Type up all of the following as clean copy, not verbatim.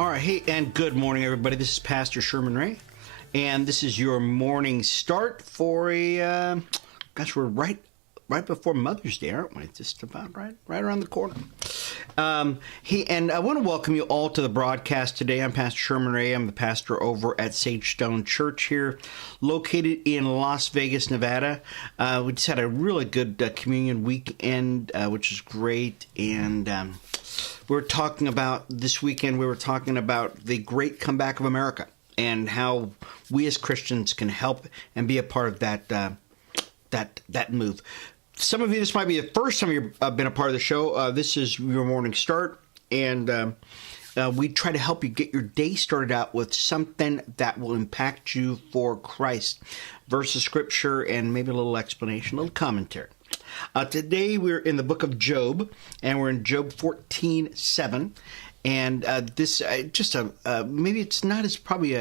All right, hey, and good morning, everybody. This is Pastor Sherman Ray, and this is your morning start for we're right before Mother's Day, aren't we? Just about right around the corner. Hey, and I want to welcome you all to the broadcast today. I'm Pastor Sherman Ray. I'm the pastor over at Sagestone Church here, located in Las Vegas, Nevada. We just had a really good communion weekend, which is great, and we're talking about this weekend. We were talking about the great comeback of America and how we as Christians can help and be a part of that move. Some of you, this might be the first time you've been a part of the show. This is your morning start, and we try to help you get your day started out with something that will impact you for Christ. Verse of scripture and maybe a little explanation, a little commentary. Today we're in the book of Job, and we're in Job 14:7, and this maybe it's not as probably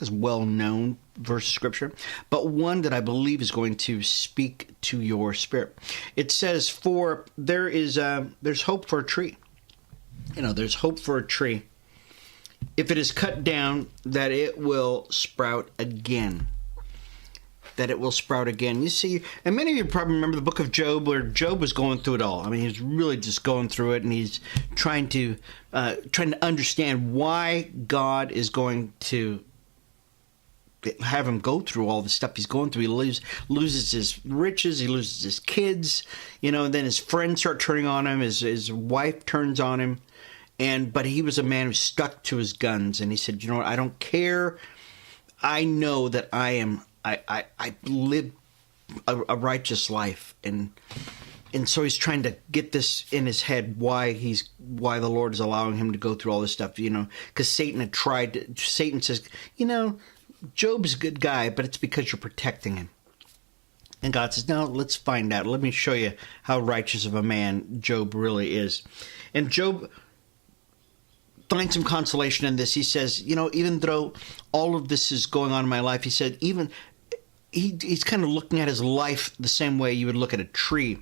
as well known verse of scripture, but one that I believe is going to speak to your spirit. It says, "For there's hope for a tree. There's hope for a tree. If it is cut down, that it will sprout again." That it will sprout again. You see, and many of you probably remember the book of Job, where Job was going through it all. I mean, he's really just going through it, and he's trying to understand why God is going to have him go through all the stuff he's going through. He loses his riches, he loses his kids, and then his friends start turning on him, his wife turns on him, but he was a man who stuck to his guns, and he said, "You know what, I don't care. I know that I live a righteous life," and so he's trying to get this in his head why the Lord is allowing him to go through all this stuff, because Satan says, Job's a good guy, but it's because you're protecting him. And God says, "No, let's find out. Let me show you how righteous of a man Job really is." And Job finds some consolation in this. He says, even though all of this is going on in my life, he said, he's kind of looking at his life the same way you would look at a tree.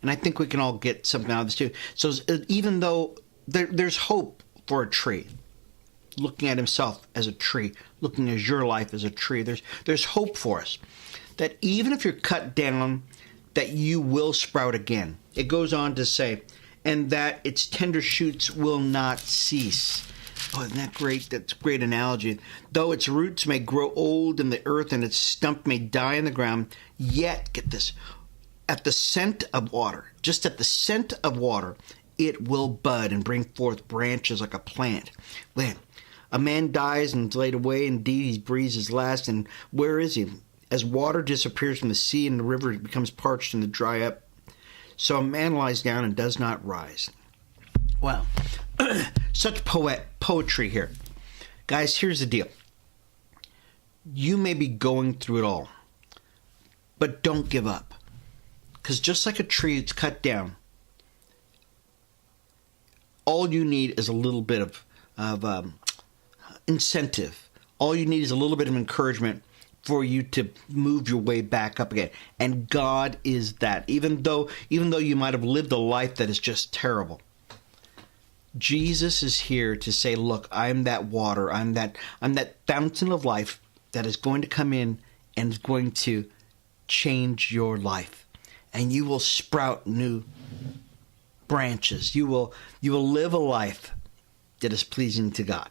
And I think we can all get something out of this too. So even though there's hope for a tree, looking at himself as a tree, looking at your life as a tree, there's hope for us. That even if you're cut down, that you will sprout again. It goes on to say, and that its tender shoots will not cease. Oh, isn't that great? That's a great analogy. Though its roots may grow old in the earth and its stump may die in the ground, yet, get this, at the scent of water, just at the scent of water, it will bud and bring forth branches like a plant. When a man dies and is laid away, indeed he breathes his last, and where is he? As water disappears from the sea and the river becomes parched and dry up, so a man lies down and does not rise. Wow. Such poetry here. Guys, here's the deal. You may be going through it all, but don't give up. Because just like a tree that's cut down, all you need is a little bit of incentive. All you need is a little bit of encouragement for you to move your way back up again. And God is that. Even though you might have lived a life that is just terrible, Jesus is here to say, look, I'm that water. I'm that fountain of life that is going to come in and is going to change your life. And you will sprout new branches. You will live a life that is pleasing to God.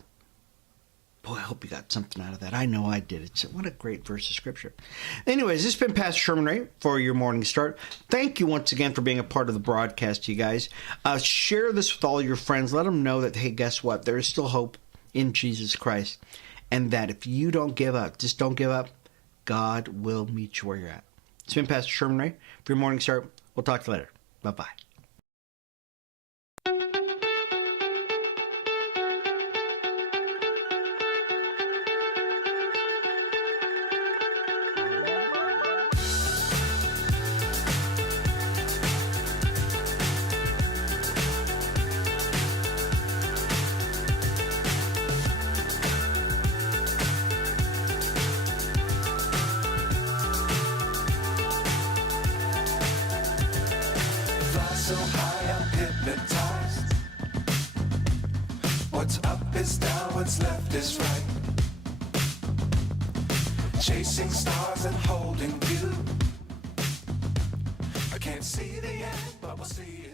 Boy, I hope you got something out of that. I know I did. What a great verse of scripture. Anyways, this has been Pastor Sherman Ray for your morning start. Thank you once again for being a part of the broadcast, you guys. Share this with all your friends. Let them know that, hey, guess what? There is still hope in Jesus Christ. And that if you don't give up, just don't give up, God will meet you where you're at. It's been Pastor Sherman Ray for your morning start. We'll talk to you later. Bye-bye. So high I'm hypnotized. What's up is down, what's left is right. Chasing stars and holding you. I can't see the end, but we'll see it.